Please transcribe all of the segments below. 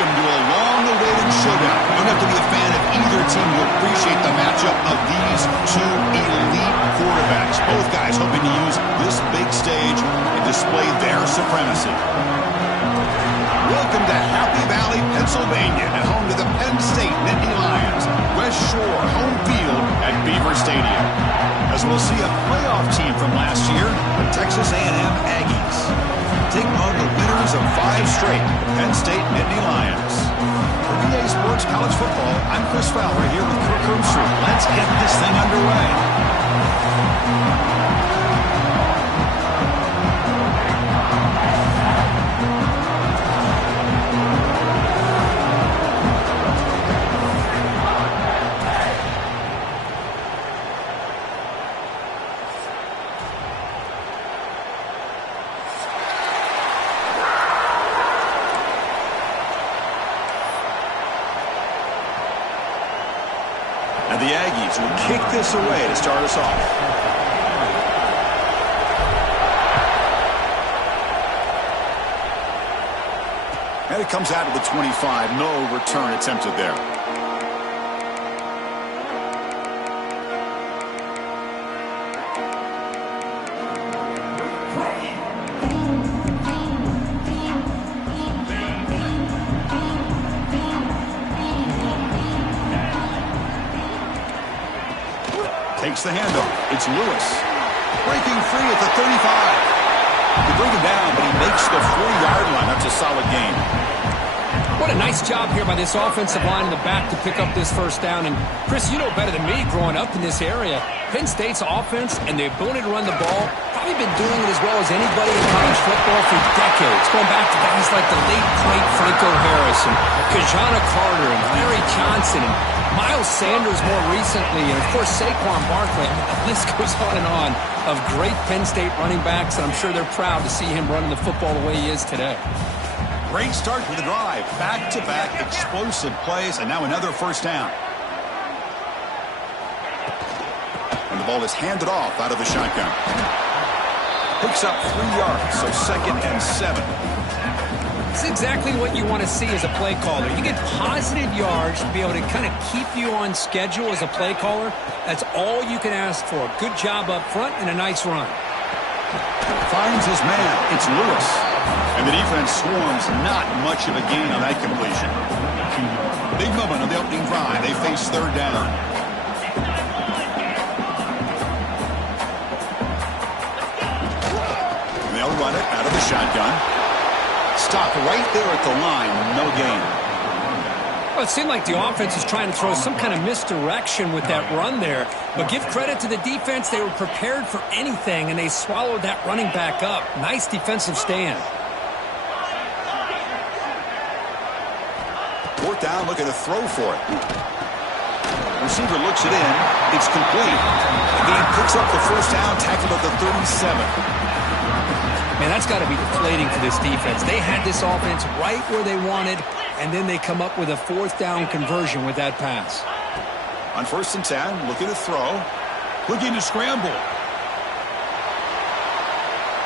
Welcome to a long-awaited showdown. You don't have to be a fan of either team to appreciate the matchup of these two elite quarterbacks. Both guys hoping to use this big stage and display their supremacy. Welcome to Happy Valley, Pennsylvania, and home to the Penn State Nittany Lions. West Shore home field at Beaver Stadium. As we'll see a playoff team from last year, the Texas A&M Aggies, taking on the winners of 5 straight, the Penn State Nittany Lions. For VA Sports College Football, I'm Chris Fowler here with Kirk Herbstreit. Let's get this thing underway. The Aggies will kick this away to start us off. And it comes out of the 25. No return attempted there. Takes the handoff. It's Lewis. Breaking free at the 35. They bring him down, but he makes the 40-yard line. That's a solid gain. What a nice job here by this offensive line in the back to pick up this first down. And, Chris, you know better than me growing up in this area. Penn State's offense and the ability to run the ball probably been doing it as well as anybody in college football for decades. Going back to guys like the late, great Franco Harris and Kajana Carter and Larry Johnson and Miles Sanders more recently, and of course Saquon Barkley. I mean, the list goes on of great Penn State running backs, and I'm sure they're proud to see him running the football the way he is today. Great start to the drive. Back-to-back explosive plays, and now another first down. And the ball is handed off out of the shotgun. Picks up 3 yards, so 2nd and 7. It's exactly what you want to see as a play caller. You get positive yards to be able to kind of keep you on schedule as a play caller. That's all you can ask for. Good job up front and a nice run. Finds his man. It's Lewis. And the defense swarms. Not much of a gain on that completion. Big moment on the opening drive. They face 3rd down. And they'll run it out of the shotgun. Stopped right there at the line. No gain. Well, it seemed like the offense was trying to throw some kind of misdirection with that run there. But give credit to the defense. They were prepared for anything, and they swallowed that running back up. Nice defensive stand. 4th down, looking to throw for it. Receiver looks it in. It's complete. The game picks up the first down, tackled at the 37. Man, that's got to be deflating for this defense. They had this offense right where they wanted, and then they come up with a 4th down conversion with that pass. On 1st and 10, looking to throw. Looking to scramble.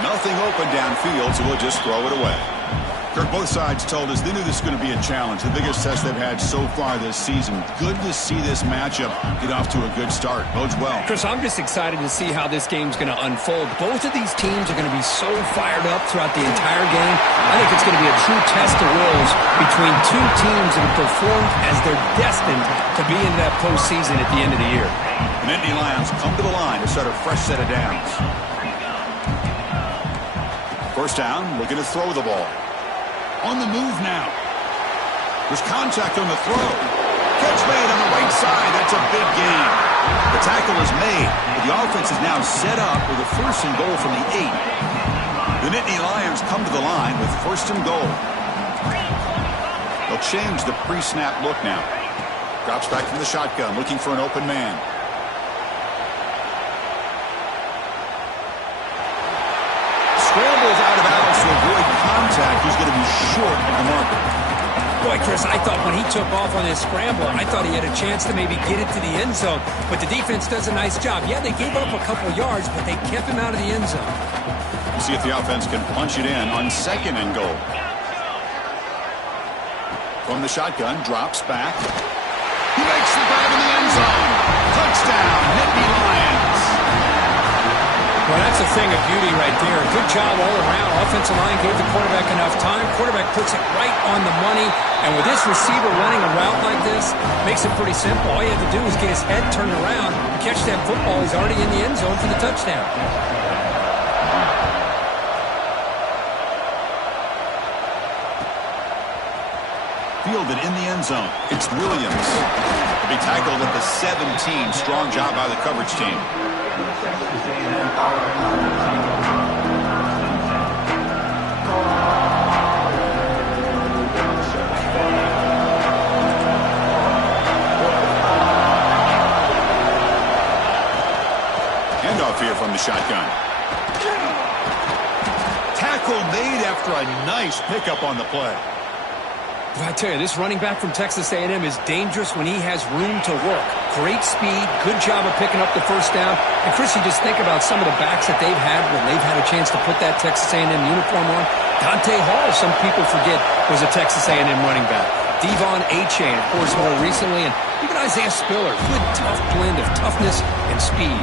Nothing open downfield, so we'll just throw it away. Kirk, both sides told us they knew this was going to be a challenge, the biggest test they've had so far this season. Good to see this matchup get off to a good start. Bodes well. Chris, I'm just excited to see how this game's going to unfold. Both of these teams are going to be so fired up throughout the entire game. I think it's going to be a true test of wills between two teams that have performed as they're destined to be in that postseason at the end of the year. The Nittany Lions come to the line to start a fresh set of downs. First down, looking to throw the ball. On the move now. There's contact on the throw. Catch made on the right side. That's a big gain. The tackle is made, but the offense is now set up with a 1st and goal from the 8. The Nittany Lions come to the line with 1st and goal. They'll change the pre-snap look now. Drops back from the shotgun, looking for an open man. Scrambles out of bounds to avoid contact. He's going to be short of the marker. Boy, Chris, I thought when he took off on his scramble, I thought he had a chance to maybe get it to the end zone. But the defense does a nice job. Yeah, they gave up a couple yards, but they kept him out of the end zone. We'll see if the offense can punch it in on 2nd and goal. From the shotgun, drops back. He makes the grab in the end zone. Touchdown, Nittany Lions. Well, that's a thing of beauty right there. Good job all around. Offensive line gave the quarterback enough time. Quarterback puts it right on the money. And with this receiver running a route like this, makes it pretty simple. All you have to do is get his head turned around, catch that football. He's already in the end zone for the touchdown. Fielded in the end zone. It's Williams. To be tackled at the 17. Strong job by the coverage team. Handoff here from the shotgun. Tackle made after a nice pickup on the play. I tell you, this running back from Texas A&M is dangerous when he has room to work. Great speed, good job of picking up the first down. And, Chris, you just think about some of the backs that they've had when they've had a chance to put that Texas A&M uniform on. Dante Hall, some people forget, was a Texas A&M running back. Devon Achane, of course, more recently. And even Isaiah Spiller, good, tough blend of toughness and speed.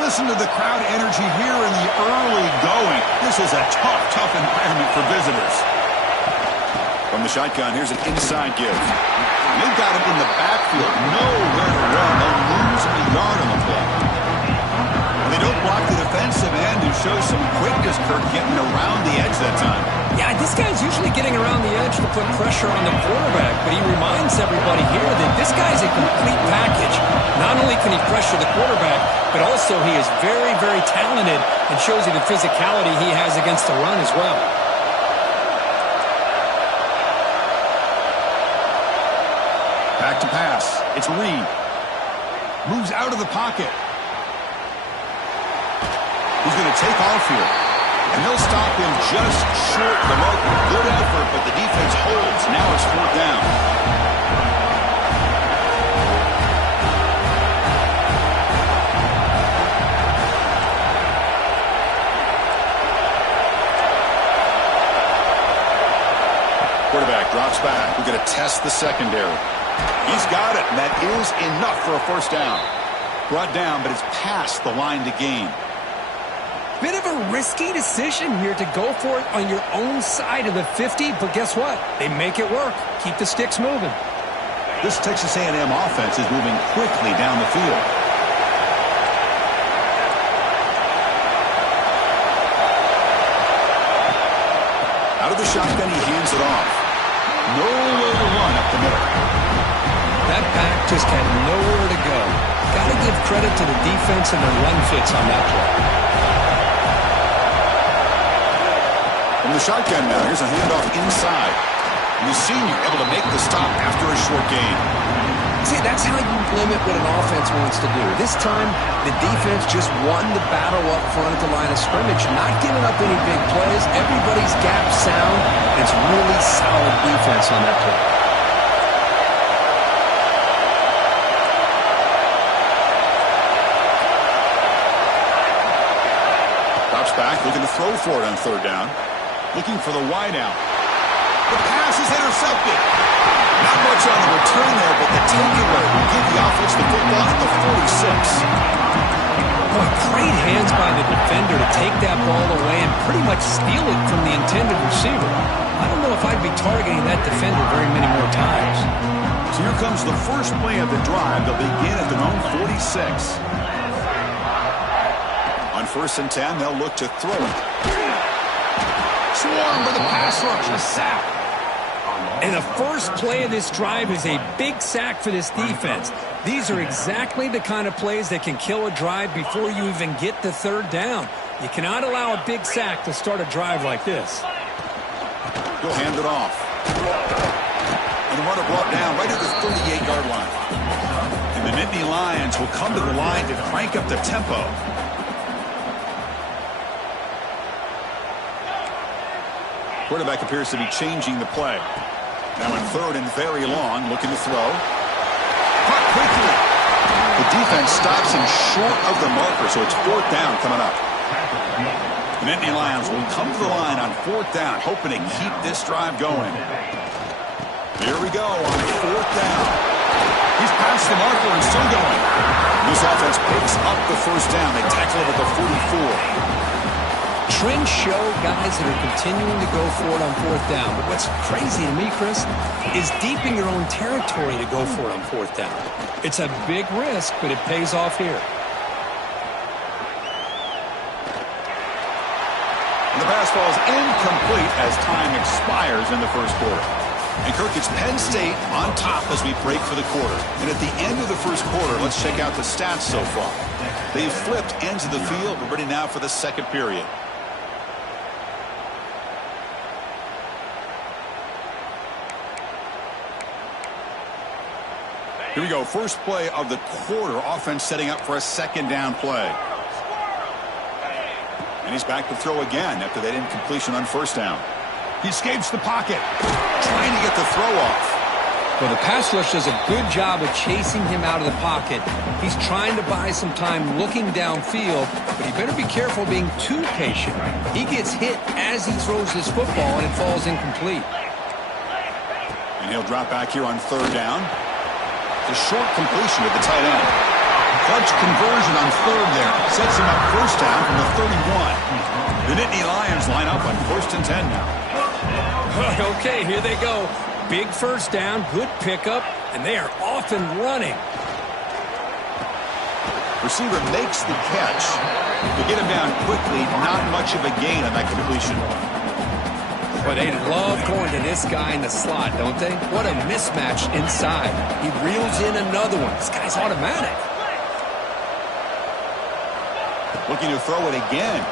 Listen to the crowd energy here in the early going. This is a tough environment for visitors. From the shotgun, here's an inside give. They've got him in the backfield. Nowhere to run. They'll lose a yard on the play. And they don't block the defensive end, who shows some quickness, Kirk, getting around the edge that time. Yeah, this guy's usually getting around the edge to put pressure on the quarterback, but he reminds everybody here that this guy's a complete package. Not only can he pressure the quarterback, but also he is very, very talented and shows you the physicality he has against the run as well. Back to pass. It's Reed. Moves out of the pocket. He's going to take off here. And they'll stop him just short of the mark. Good effort, but the defense holds. Now it's 4th down. Quarterback drops back. We're going to test the secondary. He's got it, and that is enough for a 1st down. Brought down, but it's past the line to gain. Bit of a risky decision here to go for it on your own side of the 50, but guess what? They make it work. Keep the sticks moving. This Texas A&M offense is moving quickly down the field. Out of the shotgun, he hands it off. Nowhere to run up the middle. That back just had nowhere to go. Got to give credit to the defense and their run fits on that play. From the shotgun now, here's a handoff inside. And the senior able to make the stop after a short gain. See, that's how you limit what an offense wants to do. This time, the defense just won the battle up front at the line of scrimmage, not giving up any big plays. Everybody's gap sound. It's really solid defense on that play. Drops back, looking to throw for it on 3rd down. Looking for the wideout. The pass is intercepted. Not much on the return there, but the takeaway will give the offense the football at the 46. Boy, great hands by the defender to take that ball away and pretty much steal it from the intended receiver. I don't know if I'd be targeting that defender very many more times. So here comes the first play of the drive. They'll begin at their own 46. On 1st and 10, they'll look to throw it. Swarm with the pass rush, a sack. And the first play of this drive is a big sack for this defense. These are exactly the kind of plays that can kill a drive before you even get the 3rd down. You cannot allow a big sack to start a drive like this. He'll hand it off. And the runner brought down right at the 38-yard line. And the Nittany Lions will come to the line to crank up the tempo. Quarterback appears to be changing the play. Now in 3rd and very long, looking to throw. Caught quickly. The defense stops him short of the marker, so it's 4th down coming up. The Nittany Lions will come to the line on 4th down, hoping to keep this drive going. Here we go on 4th down. He's past the marker and still going. This offense picks up the 1st down. They tackle him at the 44. Trends show guys that are continuing to go for it on 4th down. But what's crazy to me, Chris, is deep in your own territory to go for it on 4th down. It's a big risk, but it pays off here. The pass falls incomplete as time expires in the 1st quarter. And Kirk, it's Penn State on top as we break for the quarter. And at the end of the 1st quarter, let's check out the stats so far. They've flipped ends of the field. We're ready now for the 2nd period. Here we go. First play of the quarter. Offense setting up for a 2nd down play. And he's back to throw again after that incompletion on 1st down. He escapes the pocket, trying to get the throw off. Well, the pass rush does a good job of chasing him out of the pocket. He's trying to buy some time looking downfield, but he better be careful being too patient. He gets hit as he throws his football, and it falls incomplete. And he'll drop back here on 3rd down. The short completion at the tight end. Clutch conversion on 3rd there. Sets him up 1st down from the 31. The Nittany Lions line up on 1st and 10 now. Okay, here they go. Big 1st down, good pickup, and they are off and running. Receiver makes the catch. To get him down quickly, not much of a gain on that completion. But they love going to this guy in the slot, don't they? What a mismatch inside. He reels in another one. This guy's automatic. Looking to throw it again.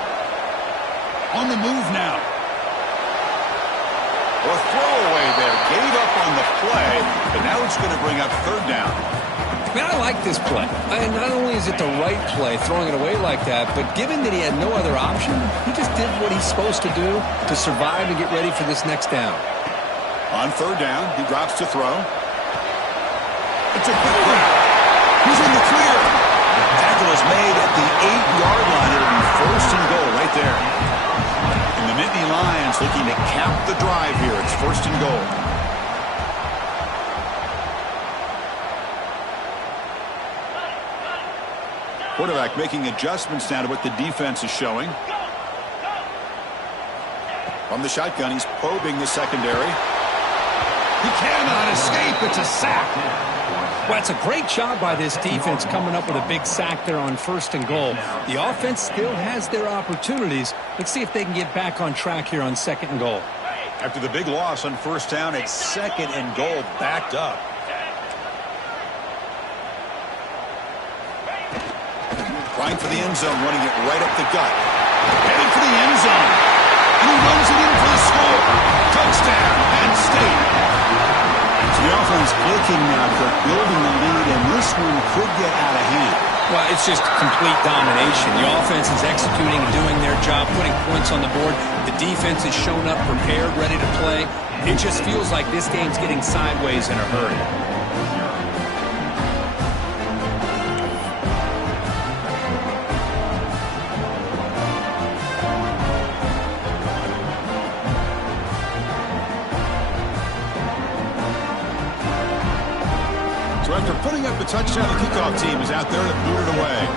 On the move now. A throwaway there. Gave up on the play, but now it's going to bring up 3rd down. Man, I like this play. And not only is it the right play, throwing it away like that, but given that he had no other option, he just did what he's supposed to do to survive and get ready for this next down. On 3rd down, he drops to throw. It's a quick grab. He's in the clear. Tackle is made at the 8-yard line. It'll be 1st and goal right there. And the Nittany Lions looking to cap the drive here. It's 1st and goal. Quarterback making adjustments now to what the defense is showing. From the shotgun, he's probing the secondary. He cannot escape. It's a sack. Well, it's a great job by this defense coming up with a big sack there on 1st and goal. The offense still has their opportunities. Let's see if they can get back on track here on 2nd and goal. After the big loss on 1st down, it's 2nd and goal backed up. Trying for the end zone, running it right up the gut. Heading for the end zone. And he runs it in for the score. Touchdown, Penn State. So the offense clicking now, for building the lead, and this one could get out of hand. Well, it's just complete domination. The offense is executing and doing their job, putting points on the board. The defense is shown up, prepared, ready to play. It just feels like this game's getting sideways in a hurry. So after putting up a touchdown, the kickoff team is out there to boot it away.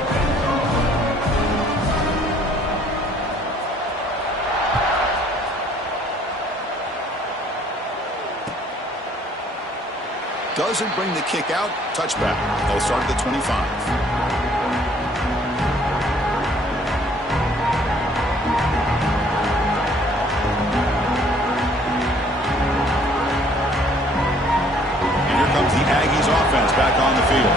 Doesn't bring the kick out. Touchback. They'll start at the 25. Offense back on the field.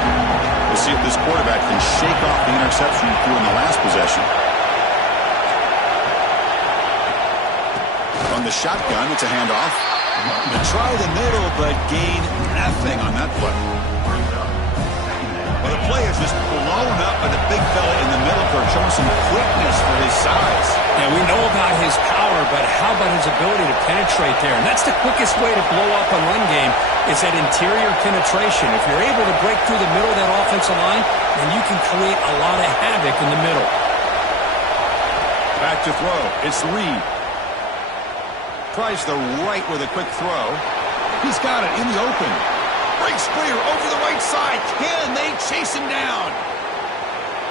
We'll see if this quarterback can shake off the interception he threw in the last possession. From the shotgun, it's a handoff. To try the middle, but gain nothing on that play. Well, the play is just blown up by the big fella in the middle, showing some quickness for his size. Yeah, we know about his power, but how about his ability to penetrate there? And that's the quickest way to blow up a run game is that interior penetration. If you're able to break through the middle of that offensive line, then you can create a lot of havoc in the middle. Back to throw. It's Reed. Tries the right with a quick throw. He's got it in the open. Breaks clear over the right side. Can they chase him down?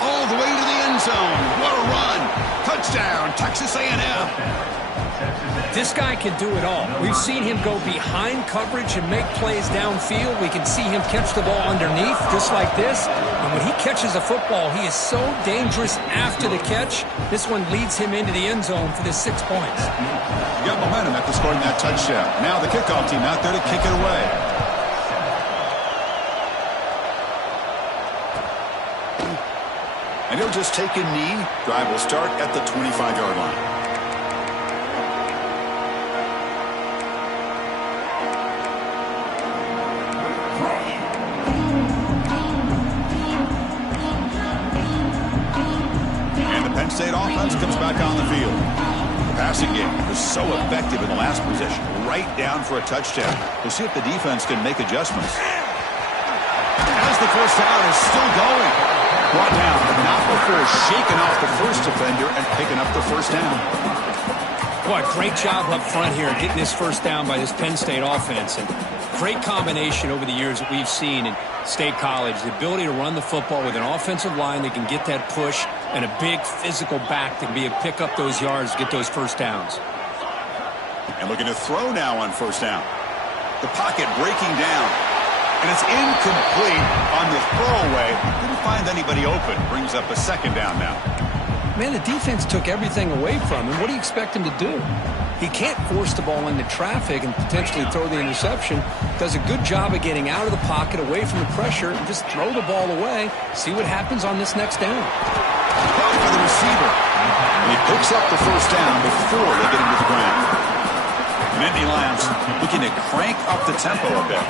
All the way to the end zone. What a run. Touchdown, Texas A&M. This guy can do it all. We've seen him go behind coverage and make plays downfield. We can see him catch the ball underneath just like this. And when he catches a football, he is so dangerous after the catch. This one leads him into the end zone for the 6 points. You got momentum after scoring that touchdown. Now the kickoff team out there to kick it away. And he'll just take a knee. Drive will start at the 25-yard line. And the Penn State offense comes back on the field. The passing game was so effective in the last possession. Right down for a touchdown. We'll see if the defense can make adjustments. As the first down is still going. Brought down, but not before shaking off the first defender and picking up the first down. Boy, great job up front here getting this first down by this Penn State offense. And great combination over the years that we've seen in State College. The ability to run the football with an offensive line that can get that push and a big physical back that can be able to pick up those yards, get those first downs. And looking to throw now on first down. The pocket breaking down. And it's incomplete on the throwaway. Didn't find anybody open. Brings up a second down now. Man, the defense took everything away from him. What do you expect him to do? He can't force the ball into traffic and potentially throw the interception. Does a good job of getting out of the pocket, away from the pressure, and just throw the ball away. See what happens on this next down. Caught by the receiver. And he picks up the first down before they get him to the ground. And Nittany Lions looking to crank up the tempo a bit.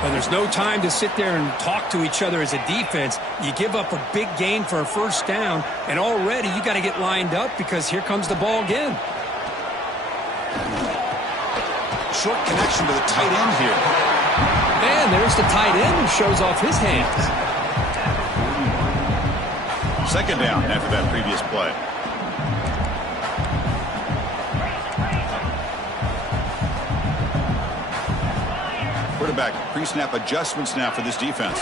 But there's no time to sit there and talk to each other as a defense. You give up a big gain for a first down, and already you got to get lined up because here comes the ball again. Short connection to the tight end here. And there's the tight end who shows off his hands. Second down after that previous play. Quarterback pre-snap adjustments now for this defense.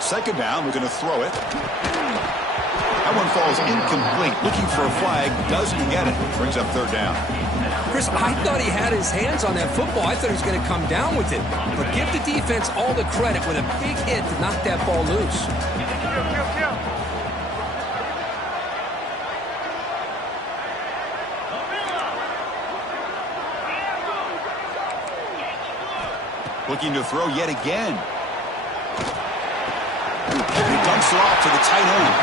Second down, we're going to throw it. That one falls incomplete. Looking for a flag, doesn't get it. Brings up third down. Chris, I thought he had his hands on that football. I thought he was going to come down with it. But give the defense all the credit with a big hit to knock that ball loose. Looking to throw yet again. He dumps it off to the tight end.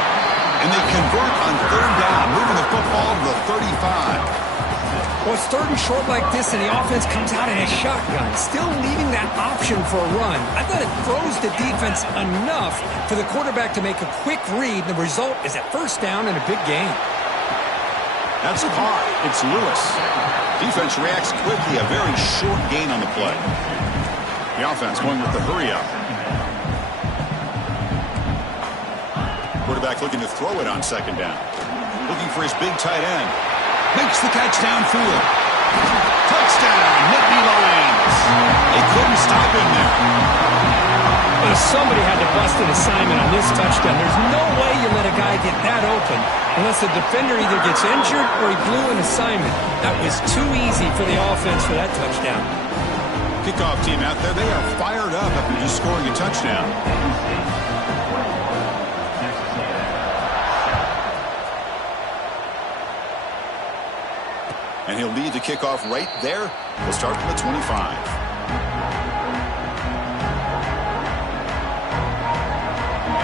And they convert on third down, moving the football to the 35. Well, it's third and short like this, and the offense comes out in a shotgun, still leaving that option for a run. I thought it throws the defense enough for the quarterback to make a quick read. The result is a first down and a big gain. That's caught. It's Lewis. Defense reacts quickly, a very short gain on the play. The offense going with the hurry-up. Quarterback looking to throw it on second down. Looking for his big tight end. Makes the catch downfield. Touchdown, Nittany Lions. They couldn't stop him there. Well, somebody had to bust an assignment on this touchdown. There's no way you let a guy get that open unless the defender either gets injured or he blew an assignment. That was too easy for the offense for that touchdown. Kickoff team out there, they are fired up after just scoring a touchdown. And he'll lead the kickoff right there. We'll start from the 25.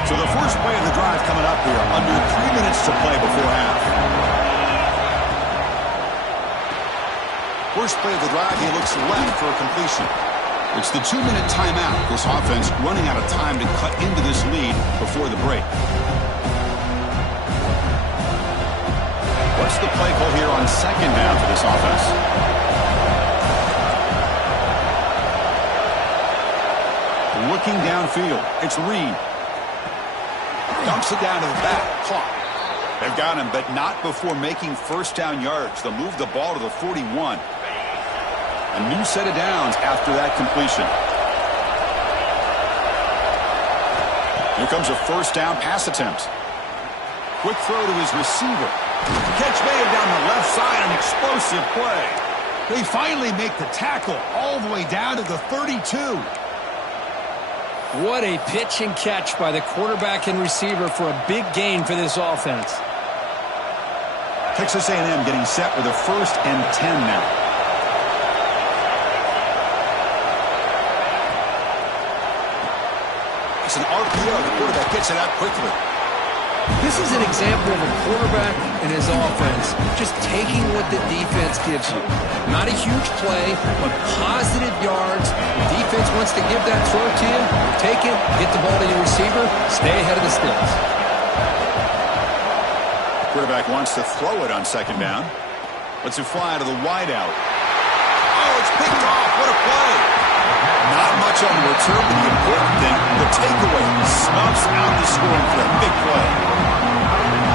So the first play of the drive coming up here, under 3 minutes to play before half. First play of the drive, he looks left for a completion. It's the 2-minute timeout. This offense running out of time to cut into this lead before the break. What's the play call here on second down for this offense? Looking downfield, it's Reed. Dumps it down to the back. Clock. They've got him, but not before making first down yards. They'll move the ball to the 41. A new set of downs after that completion. Here comes a first down pass attempt. Quick throw to his receiver. Catch made down the left side, an explosive play. They finally make the tackle all the way down to the 32. What a pitch and catch by the quarterback and receiver for a big gain for this offense. Texas A&M getting set with a 1st and 10 now. It's an RPO. The quarterback gets it out quickly. This is an example of a quarterback and his offense just taking what the defense gives you. Not a huge play, but positive yards. The defense wants to give that throw to you. Take it, get the ball to your receiver, stay ahead of the sticks. Quarterback wants to throw it on second down. Lets it fly to the wideout. Oh, it's picked off. What a play. Not much on the return, but the important thing, the takeaway, snuffs out the scoring for that big play.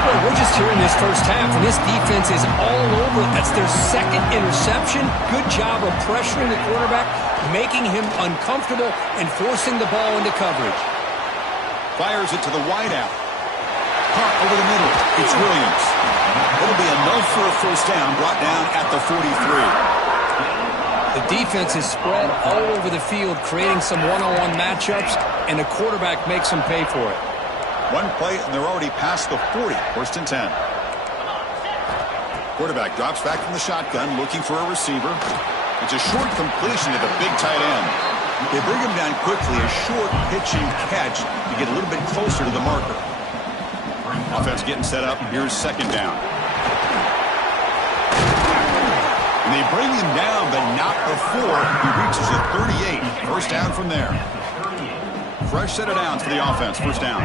Well, we're just here in this first half, and this defense is all over it. That's their second interception. Good job of pressuring the quarterback, making him uncomfortable, and forcing the ball into coverage. Fires it to the wideout. Punt over the middle. It's Williams. It'll be enough for a first down, brought down at the 43. The defense is spread all over the field, creating some one-on-one matchups, and the quarterback makes them pay for it. One play, and they're already past the 40. 1st and 10. Quarterback drops back from the shotgun, looking for a receiver. It's a short completion to the big tight end. They bring him down quickly, a short pitch and catch to get a little bit closer to the marker. Offense getting set up. Here's second down. And they bring him down, but not before he reaches the 38. First down from there. Fresh set of downs for the offense. First down.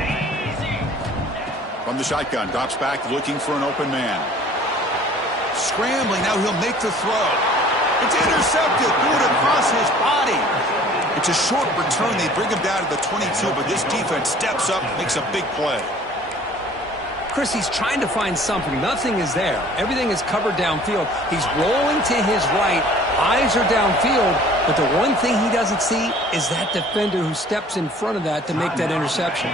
From the shotgun, drops back, looking for an open man. Scrambling, now he'll make the throw. It's intercepted, threw it across his body. It's a short return. They bring him down to the 22, but this defense steps up, makes a big play. Chris, he's trying to find something. Nothing is there. Everything is covered downfield. He's rolling to his right. Eyes are downfield. But the one thing he doesn't see is that defender who steps in front of that to make that interception.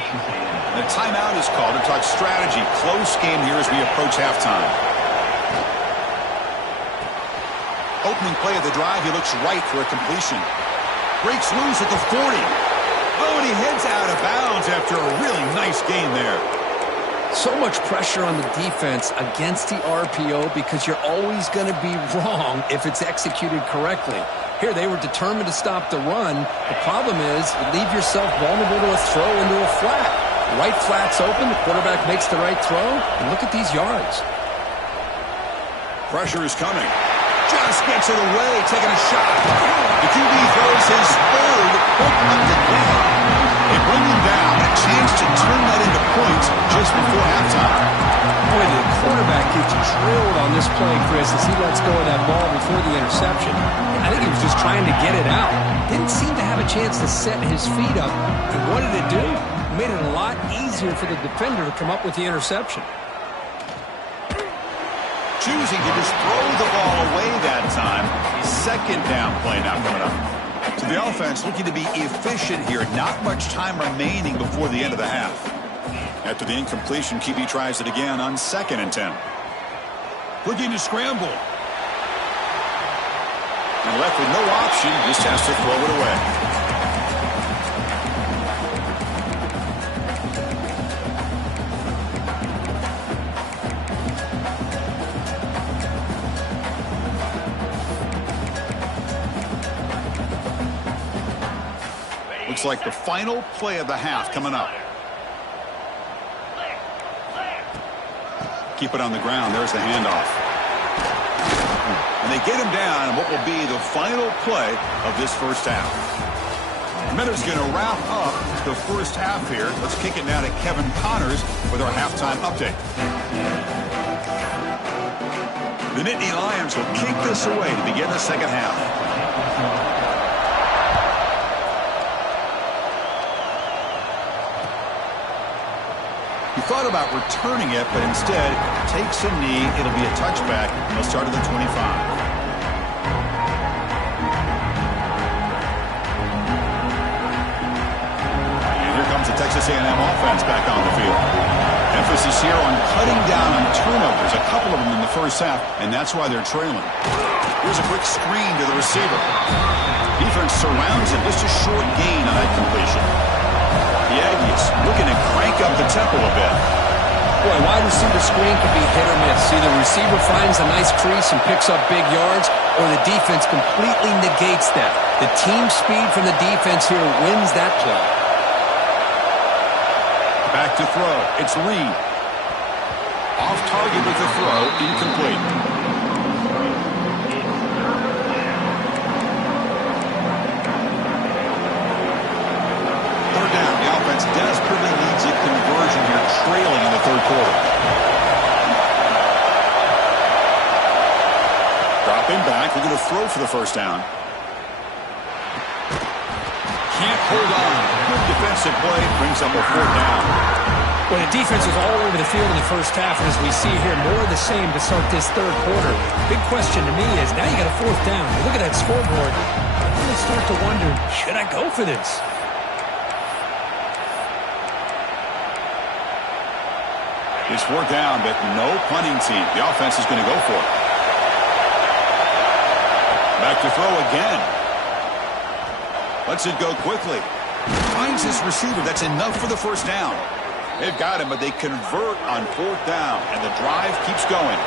The timeout is called to talk strategy. Close game here as we approach halftime. Opening play of the drive, he looks right for a completion. Breaks loose at the 40. Oh, and he heads out of bounds after a really nice gain there. So much pressure on the defense against the RPO because you're always going to be wrong if it's executed correctly. Here, they were determined to stop the run. The problem is you leave yourself vulnerable to a throw into a flat. Right flat's open, the quarterback makes the right throw, and look at these yards. Pressure is coming. Just gets it away, taking a shot. The QB throws his third, hook up the net. They bring him down, a chance to turn that into points just before halftime. Boy, the quarterback gets drilled on this play, Chris, as he lets go of that ball before the interception. I think he was just trying to get it out. Didn't seem to have a chance to set his feet up. And what did it do? It made it a lot easier for the defender to come up with the interception. Choosing to just throw the ball away that time. Second down play now coming up. So the offense looking to be efficient here. Not much time remaining before the end of the half. After the incompletion, QB tries it again on 2nd and 10. Looking to scramble. And left with no option, just has to throw it away. Looks like the final play of the half coming up. Keep it on the ground. There's the handoff. And they get him down in what will be the final play of this first half. Minutes going to wrap up the first half here. Let's kick it now to Kevin Connors with our halftime update. The Nittany Lions will kick this away to begin the second half. He thought about returning it, but instead takes a knee. It'll be a touchback. He'll start at the 25. The Texas A&M offense back on the field. Emphasis here on cutting down on turnovers, a couple of them in the first half, and that's why they're trailing. Here's a quick screen to the receiver. Defense surrounds him, just a short gain on that completion. The Aggies looking to crank up the tempo a bit. Boy, wide receiver screen can be hit or miss. Either the receiver finds a nice crease and picks up big yards, or the defense completely negates that. The team speed from the defense here wins that play. Back to throw. It's Reed. Off target with the throw. Incomplete. Third down. The offense desperately needs a conversion here, trailing in the third quarter. Dropping back. We're going to throw for the first down. Can't hold on. Good defensive play. Brings up a fourth down. Well, the defense was all over the field in the first half, and as we see here, more of the same to start this third quarter. Big question to me is, now you got a fourth down. You look at that scoreboard, I'm going to start to wonder, should I go for this? It's fourth down, but no punting team. The offense is going to go for it. Back to throw again. Lets it go quickly. Finds his receiver. That's enough for the first down. They've got him, but they convert on fourth down, and the drive keeps going.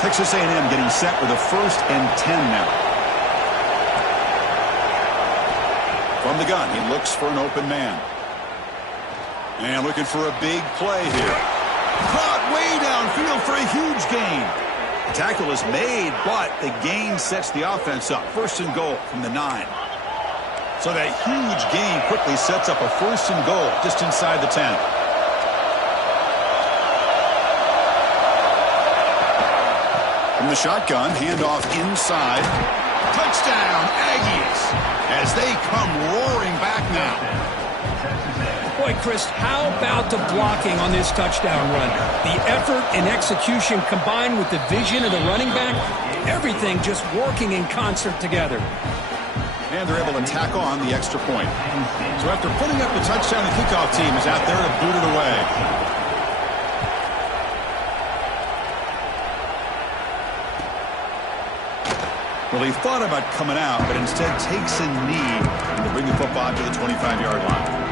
Texas A&M getting set with a 1st and 10 now. From the gun, he looks for an open man. And looking for a big play here. Caught way downfield for a huge gain. The tackle is made, but the gain sets the offense up. 1st and goal from the 9. So that huge gain quickly sets up a 1st and goal just inside the 10. From the shotgun, handoff inside. Touchdown, Aggies, as they come roaring back now. Boy, Chris, how about the blocking on this touchdown run? The effort and execution combined with the vision of the running back, everything just working in concert together. And they're able to tack on the extra point. So after putting up the touchdown, the kickoff team is out there to boot it away. Well, he thought about coming out, but instead takes a knee to bring the football to the 25-yard line.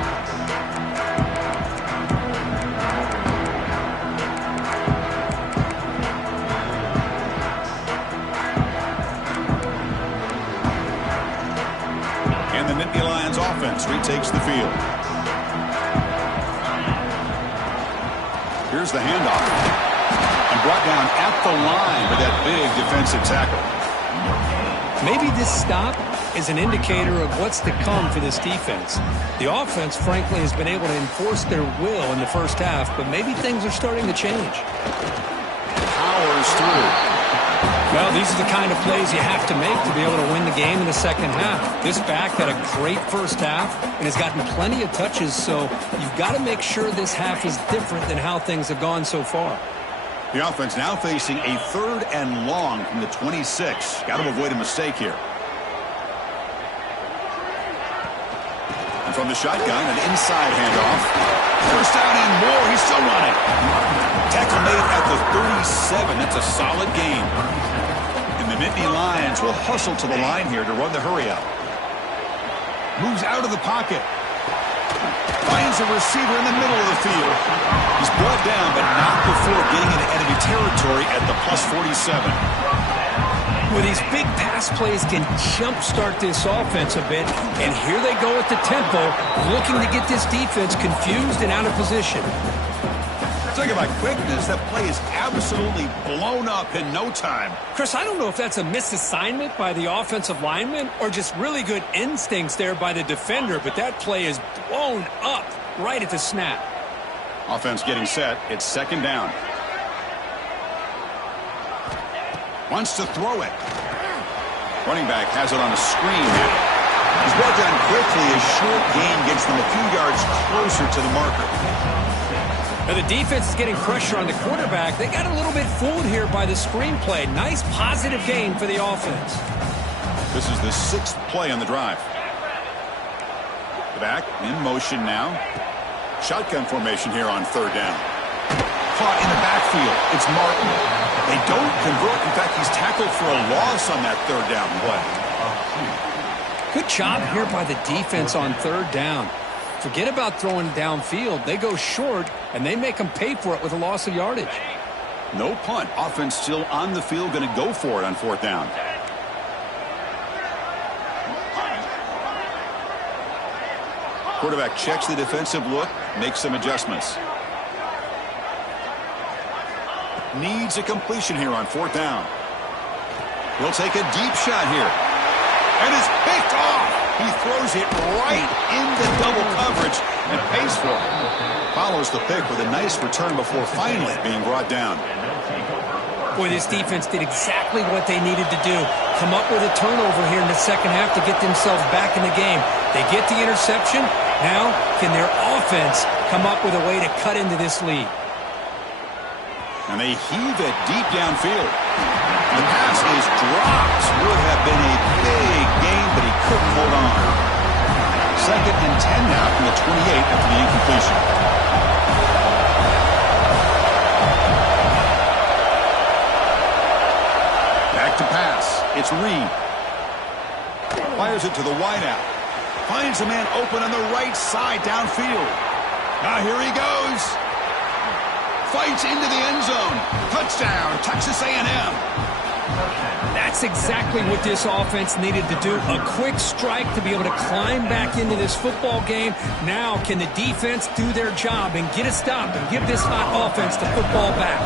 And the Nittany Lions offense retakes the field. Here's the handoff. And brought down at the line with that big defensive tackle. Maybe this stop is an indicator of what's to come for this defense. The offense, frankly, has been able to enforce their will in the first half, but maybe things are starting to change. Powers through. Well, these are the kind of plays you have to make to be able to win the game in the second half. This back had a great first half and has gotten plenty of touches, so you've got to make sure this half is different than how things have gone so far. The offense now facing a 3rd and long from the 26. Got to avoid a mistake here. And from the shotgun, an inside handoff. First down and more. He's still running. Tackle made at the 37. That's a solid gain. And the Nittany Lions will hustle to the line here to run the hurry up. Moves out of the pocket. Finds a receiver in the middle of the field. He's brought down, but not before getting into enemy territory at the plus 47. Well, these big pass plays can jumpstart this offense a bit, and here they go at the tempo, looking to get this defense confused and out of position. Talk about quickness. That play is absolutely blown up in no time. Chris, I don't know if that's a misassignment by the offensive lineman or just really good instincts there by the defender, but that play is blown up right at the snap. Offense getting set. It's 2nd down. Wants to throw it. Running back has it on a screen now. He's brought down quickly. A short gain gets them a few yards closer to the marker. Now the defense is getting pressure on the quarterback. They got a little bit fooled here by the screenplay. Nice positive gain for the offense. This is the 6th play on the drive. The back in motion now. Shotgun formation here on 3rd down. Caught in the backfield. It's Martin. They don't convert. In fact, he's tackled for a loss on that 3rd down play. Good job here by the defense on 3rd down. Forget about throwing downfield. They go short, and they make them pay for it with a loss of yardage. No punt. Offense still on the field, going to go for it on 4th down. Quarterback checks the defensive look, makes some adjustments. Needs a completion here on 4th down. He'll take a deep shot here. And it's picked off. He throws it right into double coverage and pays for it. Follows the pick with a nice return before finally being brought down. Boy, this defense did exactly what they needed to do. Come up with a turnover here in the second half to get themselves back in the game. They get the interception. Now, can their offense come up with a way to cut into this lead? And they heave it deep downfield. The pass is dropped. Would have been a big gain, but he couldn't hold on. 2nd and 10 now from the 28 after the incompletion. Back to pass. It's Reed. Fires it to the wideout. Finds a man open on the right side downfield. Now here he goes. Fights into the end zone. Touchdown, Texas A&M. That's exactly what this offense needed to do. A quick strike to be able to climb back into this football game. Now can the defense do their job and get a stop and give this hot offense the football back?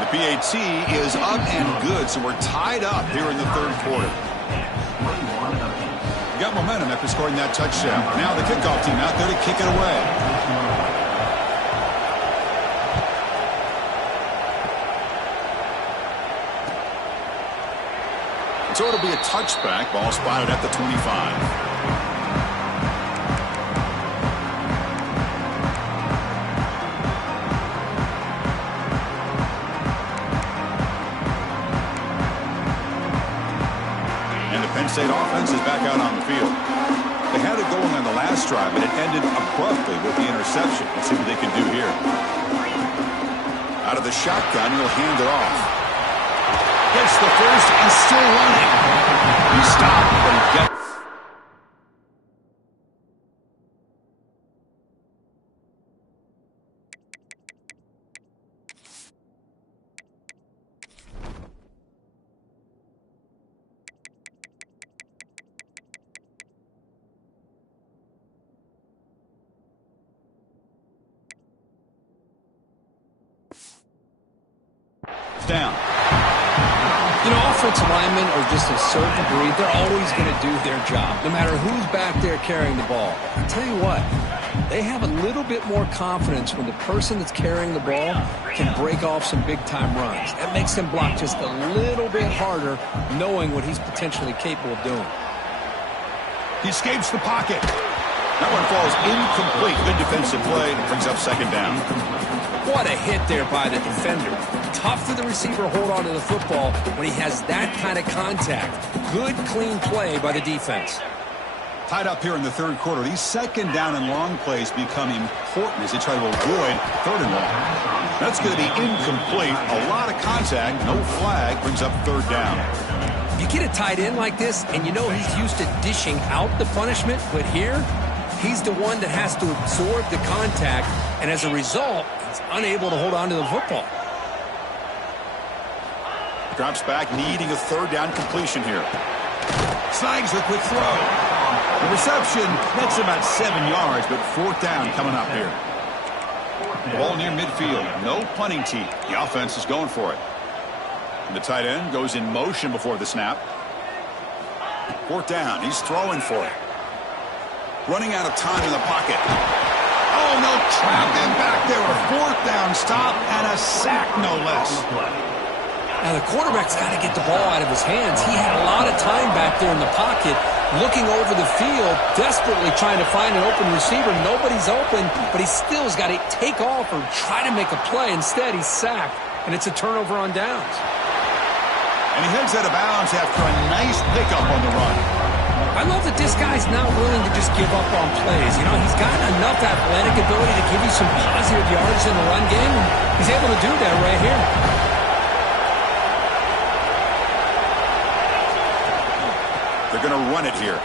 The PAT is up and good, so we're tied up here in the 3rd quarter. Got momentum after scoring that touchdown. Now the kickoff team out there to kick it away. So it'll be a touchback. Ball spotted at the 25. And the Penn State offense is back out on the field. They had it going on the last drive, but it ended abruptly with the interception. Let's see what they can do here. Out of the shotgun, he'll hand it off. Gets the first and still running. He stopped, but he got... down. You know, offensive linemen are just a certain breed. They're always going to do their job, no matter who's back there carrying the ball. I tell you what, they have a little bit more confidence when the person that's carrying the ball can break off some big-time runs. That makes them block just a little bit harder, knowing what he's potentially capable of doing. He escapes the pocket. That one falls incomplete. Good defensive play. Brings up 2nd down. What a hit there by the defender. Tough for the receiver to hold on to the football when he has that kind of contact. Good, clean play by the defense. Tied up here in the 3rd quarter. These 2nd down and long plays become important as they try to avoid 3rd and long. That's going to be incomplete. A lot of contact. No flag. Brings up 3rd down. You get a tight end like this, and you know he's used to dishing out the punishment, but here, he's the one that has to absorb the contact, and as a result, he's unable to hold on to the football. Drops back, needing a 3rd down completion here. Snags the quick throw. The reception, that's about 7 yards, but 4th down coming up here. The ball near midfield. No punting tee. The offense is going for it. And the tight end goes in motion before the snap. 4th down. He's throwing for it. Running out of time in the pocket. Oh, no, trapped him back there. A 4th down stop and a sack, no less. Now, the quarterback's got to get the ball out of his hands. He had a lot of time back there in the pocket, looking over the field, desperately trying to find an open receiver. Nobody's open, but he still has got to take off or try to make a play. Instead, he's sacked, and it's a turnover on downs. And he heads out of bounds after a nice pickup on the run. I love that this guy's not willing to just give up on plays. You know, he's got enough athletic ability to give you some positive yards in the run game, and he's able to do that right here. They're going to run it here.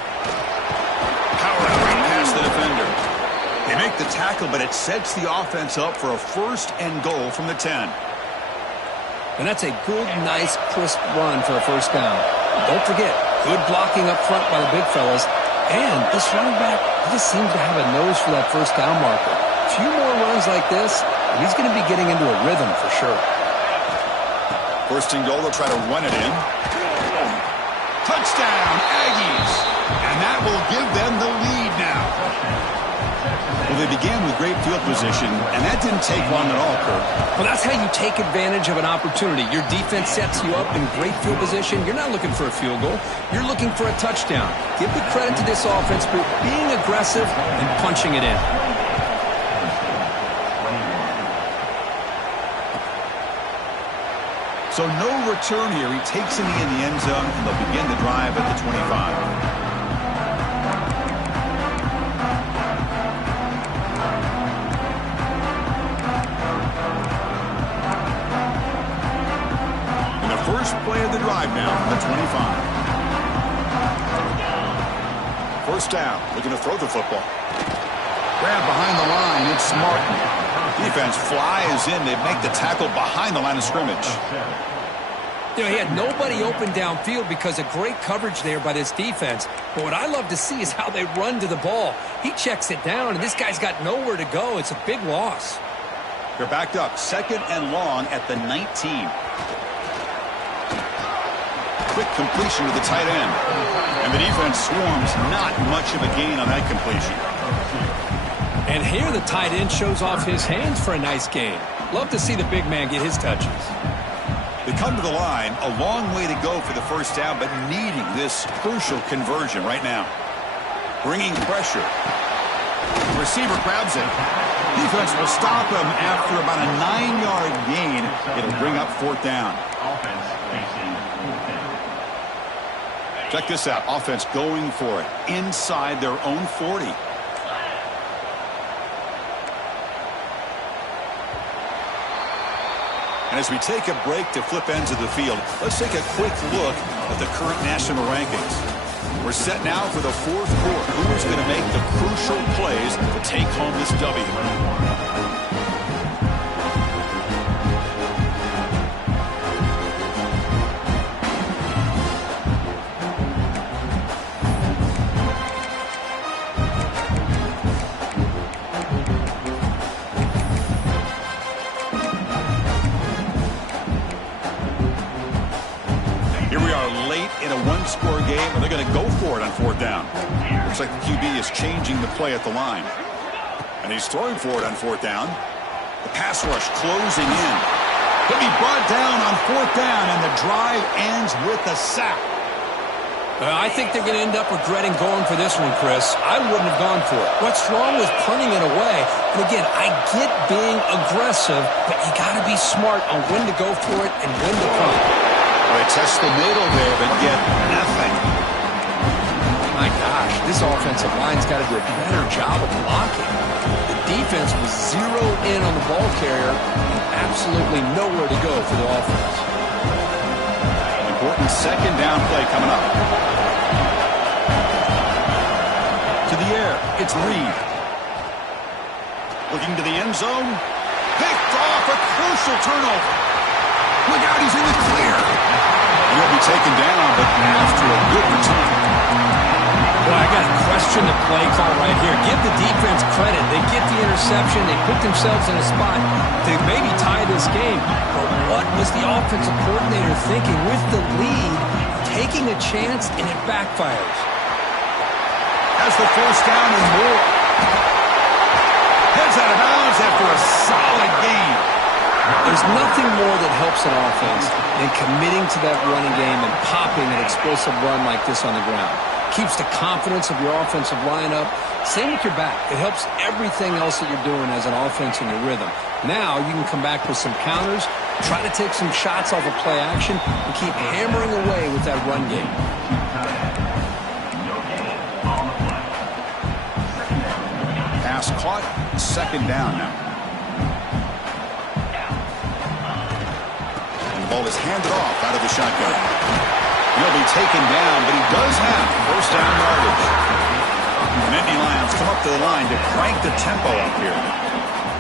Power right past the defender. They make the tackle, but it sets the offense up for a 1st and goal from the 10. And that's a good, nice, crisp run for a 1st down. Don't forget, good blocking up front by the big fellas. And this running back, he just seems to have a nose for that 1st down marker. A few more runs like this, and he's going to be getting into a rhythm for sure. 1st and goal, they'll try to run it in. Touchdown, Aggies! And that will give them the lead now. Well, they began with great field position, and that didn't take long at all, Kurt. Well, that's how you take advantage of an opportunity. Your defense sets you up in great field position. You're not looking for a field goal. You're looking for a touchdown. Give the credit to this offense for being aggressive and punching it in. So no return here. He takes it in the end zone, and they'll begin the drive at the 25. First play of the drive now from the 25. 1st down, looking to throw the football. Grab behind the line, it's Martin. Defense flies in, they make the tackle behind the line of scrimmage. You know, he had nobody open downfield because of great coverage there by this defense. But what I love to see is how they run to the ball. He checks it down, and this guy's got nowhere to go. It's a big loss. They're backed up, 2nd and long at the 19. Quick completion to the tight end. And the defense swarms, not much of a gain on that completion. And here the tight end shows off his hands for a nice gain. Love to see the big man get his touches. They come to the line, a long way to go for the 1st down, but needing this crucial conversion right now. Bringing pressure. The receiver grabs it. Defense will stop him after about a 9-yard gain. It'll bring up 4th down. Check this out. Offense going for it inside their own 40. And as we take a break to flip ends of the field, let's take a quick look at the current national rankings. We're set now for the 4th quarter. Who is going to make the crucial plays to take home this W? Score game, and they're going to go for it on 4th down. Looks like the QB is changing the play at the line. And he's throwing for it on 4th down. The pass rush closing in. He'll be brought down on 4th down, and the drive ends with a sack. I think they're going to end up regretting going for this one, Chris. I wouldn't have gone for it. What's wrong with punting it away? And again, I get being aggressive, but you got to be smart on when to go for it and when to punt. They test the middle there, but get nothing. My gosh, this offensive line's got to do a better job of blocking. The defense was zeroed in on the ball carrier and absolutely nowhere to go for the offense. Important 2nd down play coming up. To the air, it's Reed. Looking to the end zone. Picked off, a crucial turnover. Look out, he's in the clear. And he'll be taken down, but after a good return. Well, I got to question the play call right here. Give the defense credit. They get the interception. They put themselves in a spot to maybe tie this game. But what was the offensive coordinator thinking with the lead, taking a chance, and it backfires? Has the 1st down and more. Heads out of bounds after a solid gain. There's nothing more that helps an offense than committing to that running game and popping an explosive run like this on the ground. Keeps the confidence of your offensive lineup. Same with your back. It helps everything else that you're doing as an offense in your rhythm. Now you can come back with some counters, try to take some shots off of play action, and keep hammering away with that run game. Pass caught, second down now. The ball is handed off out of the shotgun. He'll be taken down, but he does have first down yardage. The Nittany Lions come up to the line to crank the tempo up here.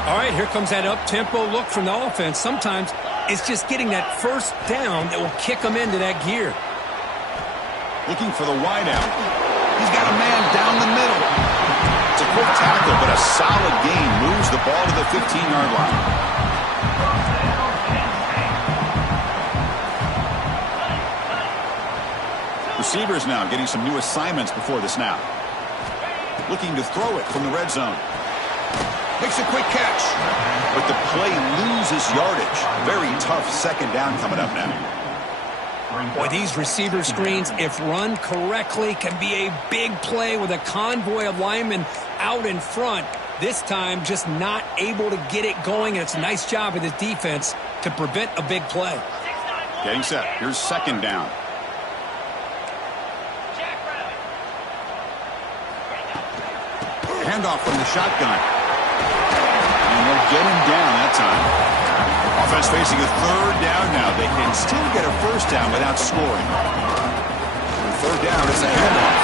All right, here comes that up-tempo look from the offense. Sometimes it's just getting that first down that will kick them into that gear. Looking for the wideout. He's got a man down the middle. It's a quick tackle, but a solid gain moves the ball to the 15-yard line. Receivers now getting some new assignments before the snap. Looking to throw it from the red zone. Makes a quick catch. But the play loses yardage. Very tough second down coming up now. Boy, these receiver screens, if run correctly, can be a big play with a convoy of linemen out in front. This time, just not able to get it going, and it's a nice job of the defense to prevent a big play. Getting set. Here's second down. Handoff from the shotgun. And they'll get him down that time. Offense facing a third down now. They can still get a first down without scoring. Third down is a handoff.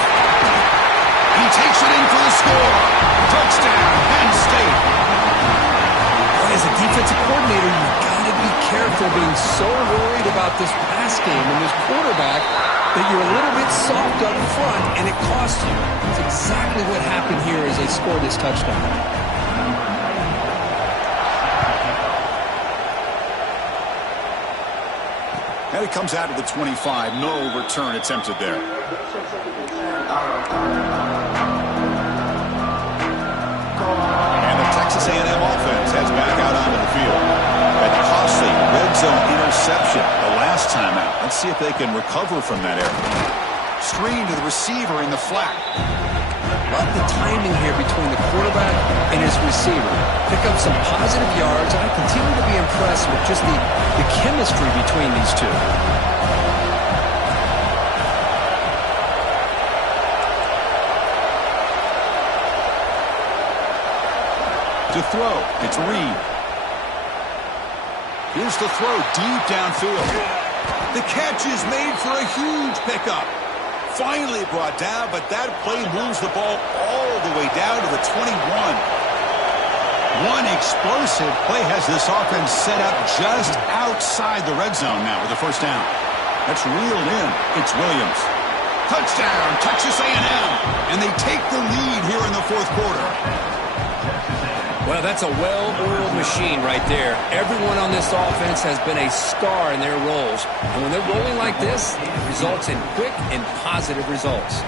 He takes it in for the score. Touchdown, Penn State. As a defensive coordinator, you've got to be careful being so worried about this pass game and this quarterback that you're a little bit soft up front, and it costs you. That's exactly what happened here as they scored this touchdown. And it comes out of the 25. No return attempted there. And the Texas A&M offense heads back out onto the field. That costly red zone interception the last time out. Let's see if they can recover from that error. Screen to the receiver in the flat. Love the timing here between the quarterback and his receiver. Pick up some positive yards, and I continue to be impressed with just the chemistry between these two. To throw, it's Reed. Here's the throw deep downfield. The catch is made for a huge pickup. Finally brought down, but that play moves the ball all the way down to the 21. One explosive play has this offense set up just outside the red zone now with the first down. That's reeled in. It's Williams. Touchdown, Texas A&M. And they take the lead here in the fourth quarter. Well, that's a well-oiled machine right there. Everyone on this offense has been a star in their roles. And when they're rolling like this, it results in quick and positive results.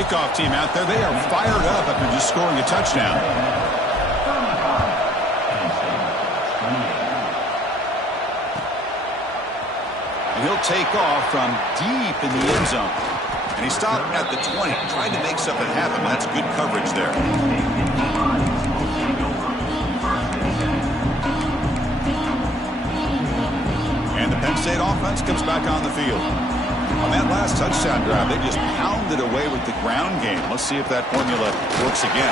Kickoff team out there, they are fired up after just scoring a touchdown. And he'll take off from deep in the end zone. And he stopped at the 20, trying to make something happen. That's good coverage there. And the Penn State offense comes back on the field. On that last touchdown drive, they just pounded away with the ground game. Let's see if that formula works again.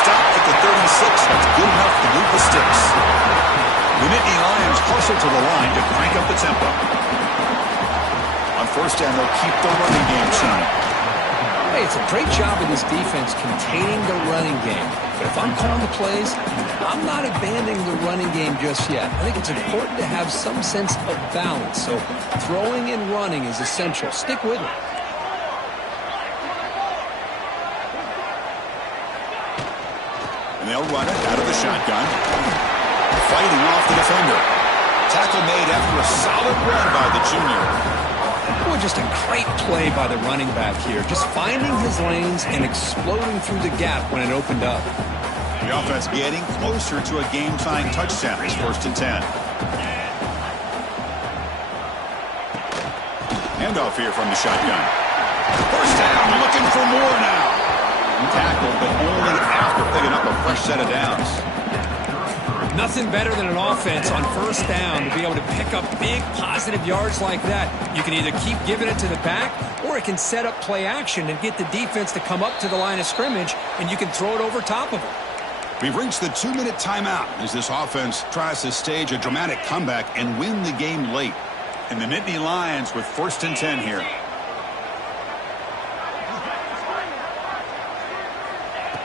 Stop at the 36. That's good enough to move the sticks. The Nittany Lions hustle to the line to crank up the tempo. On first down, they'll keep the running game churning. Hey, it's a great job of this defense containing the running game. But if I'm calling the plays, I'm not abandoning the running game just yet. I think it's important to have some sense of balance. So throwing and running is essential. Stick with it. And they'll run it out of the shotgun. Fighting off the defender. Tackle made after a solid run by the junior. Boy, just a great play by the running back here. Just finding his lanes and exploding through the gap when it opened up. The offense getting closer to a game-tying touchdown. It's 1st and 10. Handoff here from the shotgun. 1st down, looking for more now. Tackled, but only after picking up a fresh set of downs. Nothing better than an offense on 1st down to be able to pick up big positive yards like that. You can either keep giving it to the back, or it can set up play action and get the defense to come up to the line of scrimmage, and you can throw it over top of them. We've reached the 2-minute timeout as this offense tries to stage a dramatic comeback and win the game late. And the Nittany Lions with 1st and 10 here.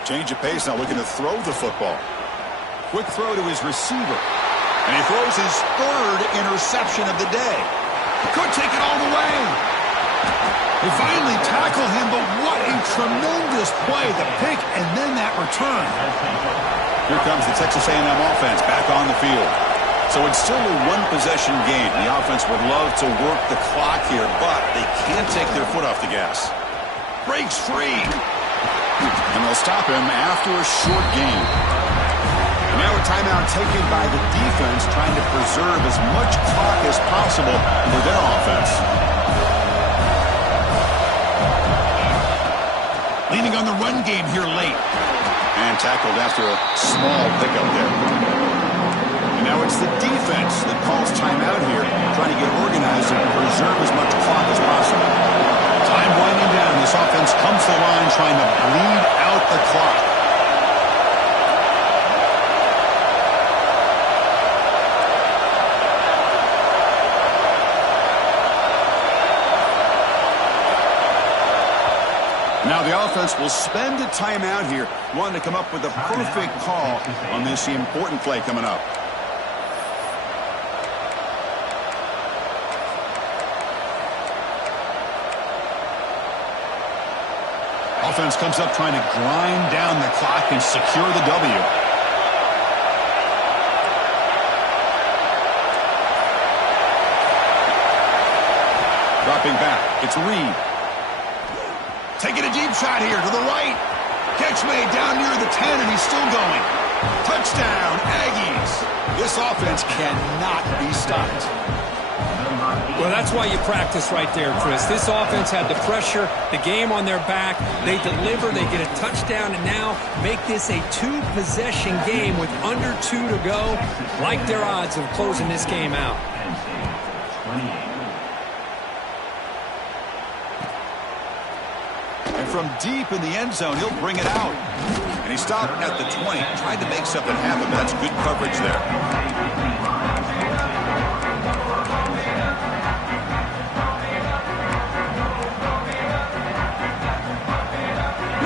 Change of pace now, looking to throw the football. Quick throw to his receiver. And he throws his 3rd interception of the day. Could take it all the way. They finally tackle him, but what a tremendous play. The pick and then that return. Here comes the Texas A&M offense back on the field. So it's still a one-possession game. The offense would love to work the clock here, but they can't take their foot off the gas. Breaks free. And they'll stop him after a short game. And now a timeout taken by the defense, trying to preserve as much clock as possible for their offense. Leaning on the run game here late. And tackled after a small pickup there. And now it's the defense that calls timeout here, trying to get organized and preserve as much clock as possible. Time winding down. This offense comes to the line trying to bleed out the clock. Now the offense will spend a timeout here, wanting to come up with a perfect call on this important play coming up. Offense comes up trying to grind down the clock and secure the W. Dropping back, it's Reed. Taking a deep shot here to the right. Catch made down near the 10, and he's still going. Touchdown, Aggies. This offense cannot be stopped. Well, that's why you practice right there, Chris. This offense had the pressure, the game on their back. They deliver, they get a touchdown, and now make this a 2-possession game with under 2 to go. Like their odds of closing this game out. And from deep in the end zone, he'll bring it out. And he stopped at the 20, tried to make something happen, but that's good coverage there.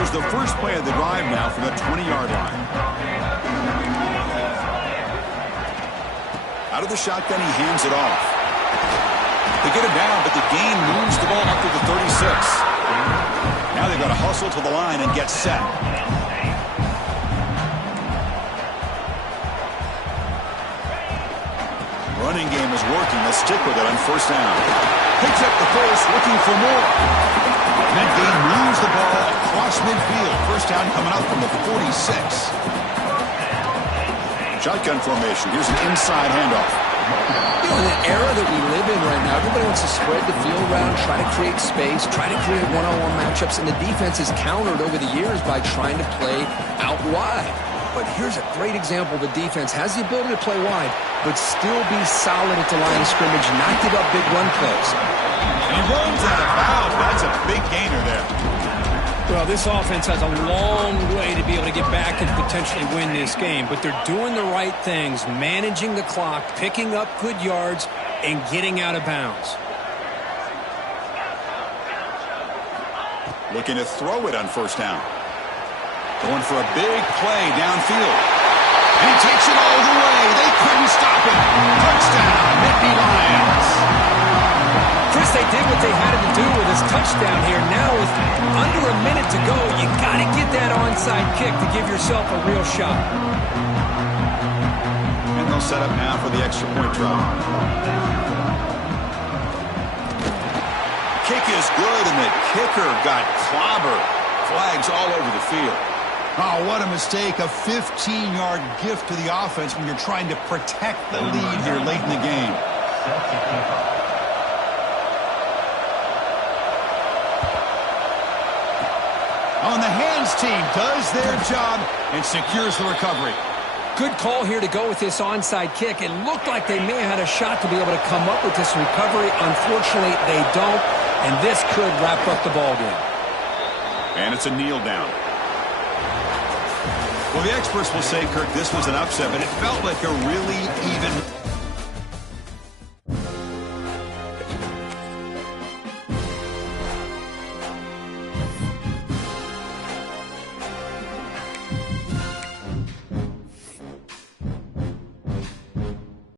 The first play of the drive now from the 20-yard line. Out of the shotgun, he hands it off. They get it down, but the gain moves the ball up to the 36. Now they've got to hustle to the line and get set. Running game is working. They'll stick with it on 1st down. Picks up the first, looking for more. Medgain moves the ball across midfield. 1st down coming up from the 46. Shotgun formation. Here's an inside handoff. You know, in the era that we live in right now, everybody wants to spread the field around, try to create space, try to create one-on-one matchups, and the defense is countered over the years by trying to play out wide. But here's a great example. The defense has the ability to play wide, but still be solid at the line of scrimmage, not give up big run plays. He runs out of bounds. That's a big gainer there. Well, this offense has a long way to be able to get back and potentially win this game, but they're doing the right things, managing the clock, picking up good yards, and getting out of bounds. Looking to throw it on 1st down. Going for a big play downfield. And he takes it all the way. They couldn't stop it. Touchdown, Nittany Lions. Chris, they did what they had to do with this touchdown here. Now with under a minute to go, you got to get that onside kick to give yourself a real shot. And they'll set up now for the extra point drop. Kick is good, and the kicker got clobbered. Flags all over the field. Oh, what a mistake. A 15-yard gift to the offense when you're trying to protect the lead here late in the game. On the hands team does their job and secures the recovery. Good call here to go with this onside kick. It looked like they may have had a shot to be able to come up with this recovery. Unfortunately, they don't, and this could wrap up the ball game. And it's a kneel down. Well, the experts will say, Kirk, this was an upset, but it felt like a really even...